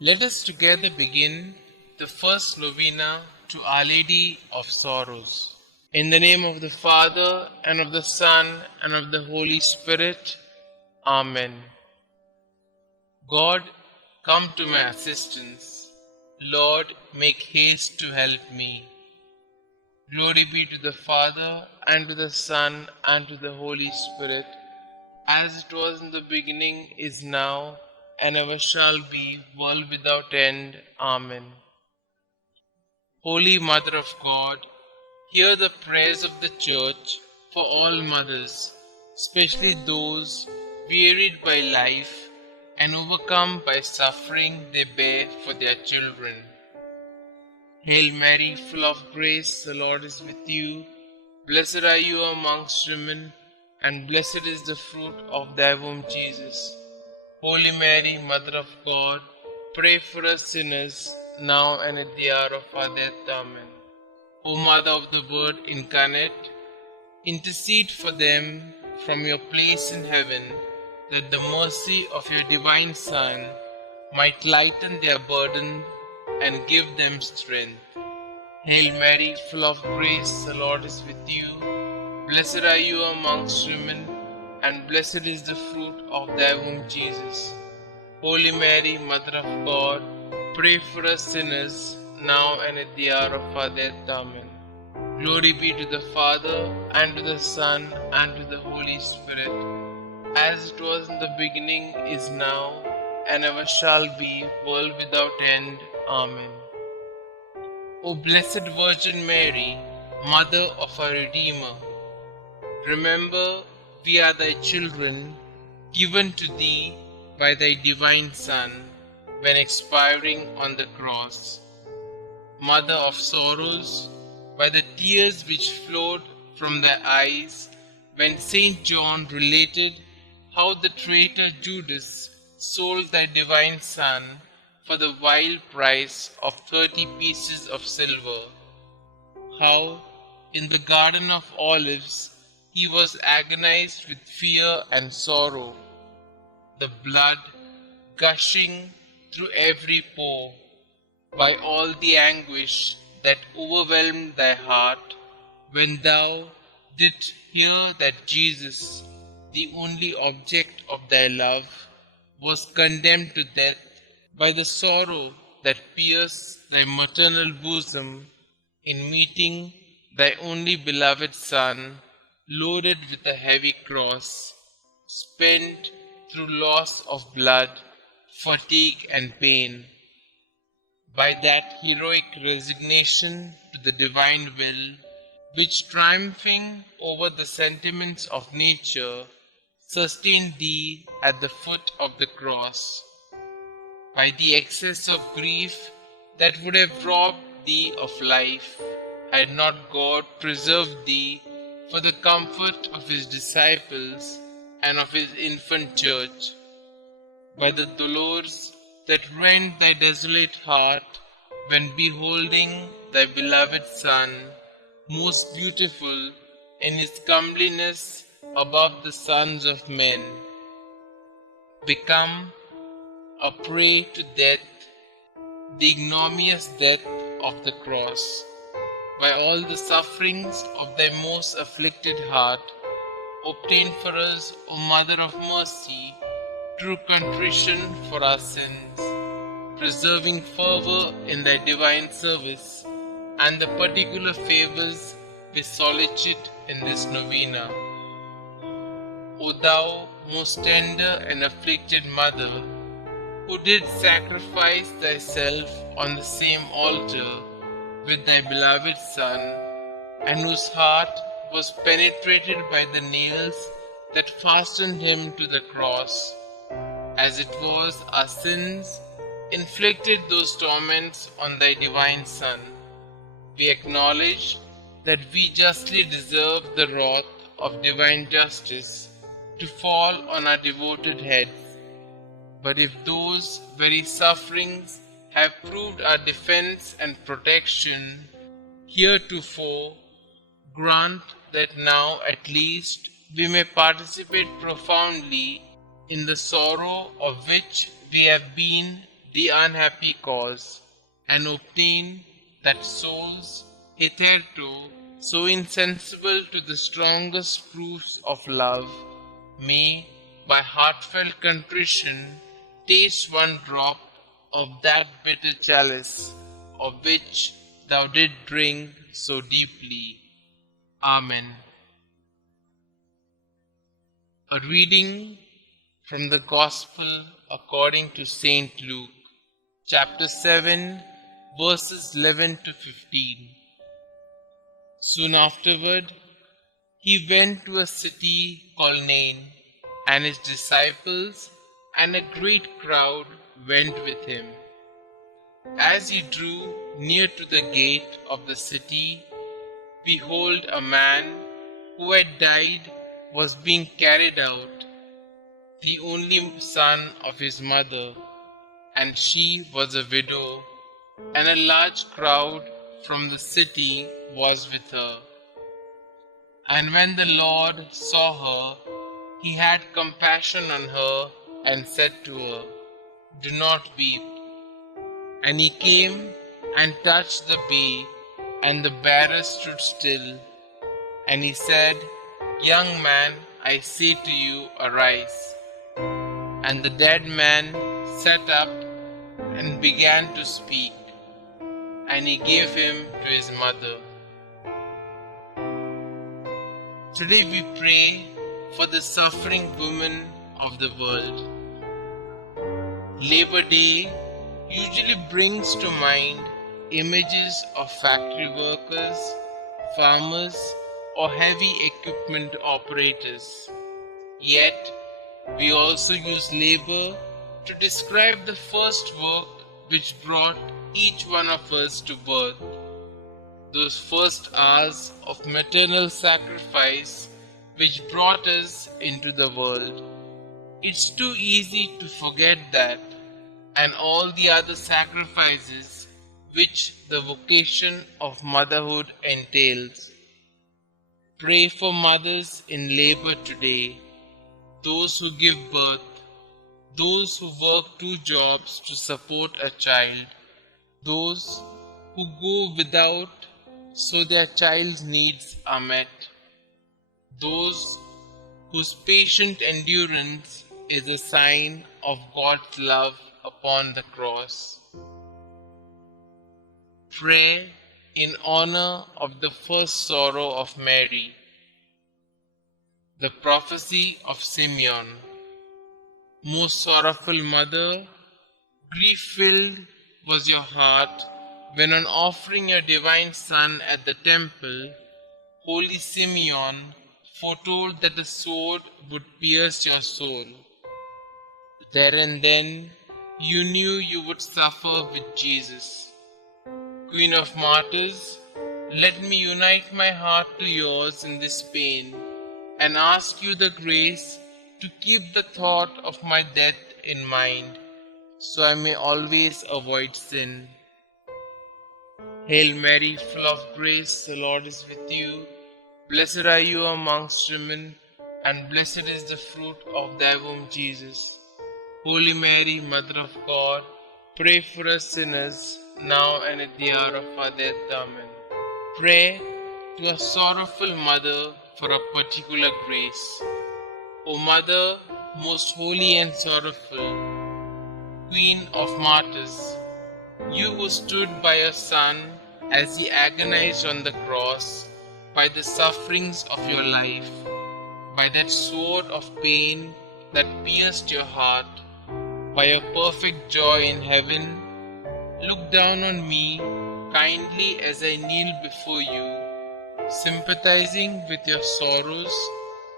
Let us together begin the first novena to Our Lady of Sorrows. In the name of the Father, and of the Son, and of the Holy Spirit. Amen. God, come to my assistance. Lord, make haste to help me. Glory be to the Father, and to the Son, and to the Holy Spirit, as it was in the beginning, is now, and ever shall be, world without end. Amen. Holy Mother of God, hear the prayers of the Church for all mothers, especially those wearied by life and overcome by suffering they bear for their children. Hail Mary, full of grace, the Lord is with you. Blessed are you amongst women, and blessed is the fruit of thy womb, Jesus. Holy Mary, Mother of God, pray for us sinners, now and at the hour of our death. Amen. O Mother of the Word incarnate, intercede for them from your place in heaven, that the mercy of your divine Son might lighten their burden and give them strength. Hail Mary, full of grace, the Lord is with you. Blessed are you amongst women, and blessed is the fruit of thy womb, Jesus. Holy Mary, Mother of God, pray for us sinners, now and at the hour of our death. Amen. Glory be to the Father, and to the Son, and to the Holy Spirit, as it was in the beginning, is now, and ever shall be, world without end. Amen. O Blessed Virgin Mary, Mother of our Redeemer, remember we are thy children, given to thee by thy divine Son, when expiring on the cross. Mother of sorrows, by the tears which flowed from thy eyes, when Saint John related how the traitor Judas sold thy divine Son for the vile price of 30 pieces of silver, how in the Garden of Olives he was agonized with fear and sorrow, the blood gushing through every pore, by all the anguish that overwhelmed thy heart, when thou didst hear that Jesus, the only object of thy love, was condemned to death, by the sorrow that pierced thy maternal bosom in meeting thy only beloved Son, loaded with a heavy cross, spent through loss of blood, fatigue, and pain. By that heroic resignation to the divine will, which triumphing over the sentiments of nature, sustained thee at the foot of the cross. By the excess of grief that would have robbed thee of life, had not God preserved thee for the comfort of his disciples and of his infant church. By the dolors that rent thy desolate heart, when beholding thy beloved Son, most beautiful in his comeliness above the sons of men, become a prey to death, the ignominious death of the cross. By all the sufferings of thy most afflicted heart, obtain for us, O Mother of Mercy, true contrition for our sins, preserving fervor in thy divine service, and the particular favors with solicitude in this novena. O thou most tender and afflicted Mother, who did sacrifice thyself on the same altar with thy beloved Son, and whose heart was penetrated by the nails that fastened him to the cross, as it was our sins inflicted those torments on thy divine Son, we acknowledge that we justly deserve the wrath of divine justice to fall on our devoted heads. But if those very sufferings have proved our defense and protection heretofore, grant that now at least we may participate profoundly in the sorrow of which we have been the unhappy cause, and obtain that souls hitherto so insensible to the strongest proofs of love may, by heartfelt contrition, taste one drop of that bitter chalice of which thou didst drink so deeply. Amen. A reading from the Gospel according to St. Luke, chapter 7, verses 11 to 15. Soon afterward, he went to a city called Nain, and his disciples and a great crowd went with him. As he drew near to the gate of the city, behold, a man who had died was being carried out, the only son of his mother, and she was a widow, and a large crowd from the city was with her. And when the Lord saw her, he had compassion on her and said to her, "Do not weep." And he came and touched the bier, and the bearer stood still. And he said, "Young man, I say to you, arise." And the dead man sat up and began to speak, and he gave him to his mother. Today we pray for the suffering women of the world. Labor Day usually brings to mind images of factory workers, farmers, or heavy equipment operators. Yet, we also use labor to describe the first work which brought each one of us to birth. Those first hours of maternal sacrifice which brought us into the world. It's too easy to forget that and all the other sacrifices which the vocation of motherhood entails. Pray for mothers in labor today, those who give birth, those who work 2 jobs to support a child, those who go without so their child's needs are met, those whose patient endurance is a sign of God's love upon the cross. Prayer in honor of the first sorrow of Mary. The prophecy of Simeon. Most sorrowful mother, grief-filled was your heart when on offering your divine Son at the temple, holy Simeon foretold that the sword would pierce your soul. There and then you knew you would suffer with Jesus. Queen of Martyrs, let me unite my heart to yours in this pain and ask you the grace to keep the thought of my death in mind, so I may always avoid sin. Hail Mary, full of grace, the Lord is with you. Blessed are you amongst women, and blessed is the fruit of thy womb, Jesus. Holy Mary, Mother of God, pray for us sinners, now and at the hour of our death. Amen. Pray to a sorrowful mother for a particular grace. O Mother, most holy and sorrowful, Queen of Martyrs, you who stood by your Son as he agonized on the cross, by the sufferings of your life, by that sword of pain that pierced your heart, by your perfect joy in heaven, look down on me kindly as I kneel before you, sympathizing with your sorrows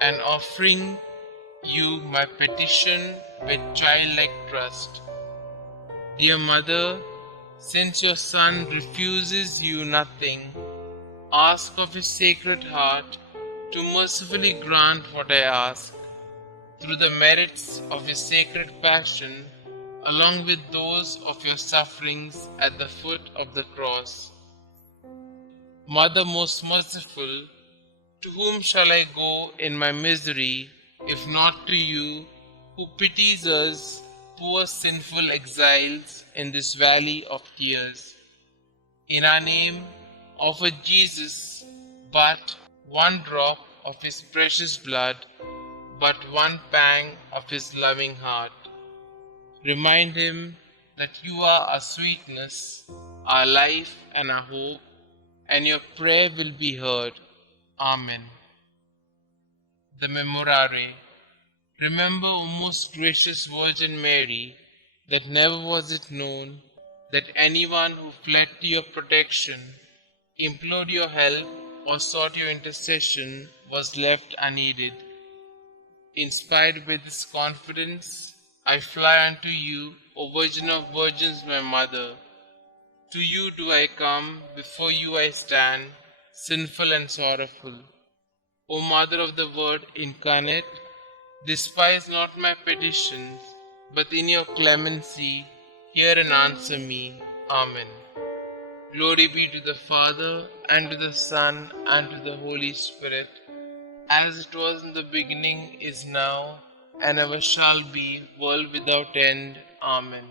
and offering you my petition with childlike trust. Dear Mother, since your Son refuses you nothing, ask of his Sacred Heart to mercifully grant what I ask, through the merits of his Sacred Passion, along with those of your sufferings at the foot of the cross. Mother most merciful, to whom shall I go in my misery, if not to you, who pities us poor sinful exiles in this valley of tears. In our name, offer Jesus but one drop of his precious blood, but one pang of his loving heart. Remind him that you are our sweetness, our life and our hope, and your prayer will be heard. Amen. The Memorare. Remember, O most gracious Virgin Mary, that never was it known that anyone who fled to your protection, implored your help, or sought your intercession was left unaided. Inspired by this confidence, I fly unto you, O Virgin of Virgins, my Mother. To you do I come, before you I stand, sinful and sorrowful. O Mother of the Word incarnate, despise not my petitions, but in your clemency hear and answer me. Amen. Glory be to the Father, and to the Son, and to the Holy Spirit, as it was in the beginning, is now, and ever shall be, world without end. Amen.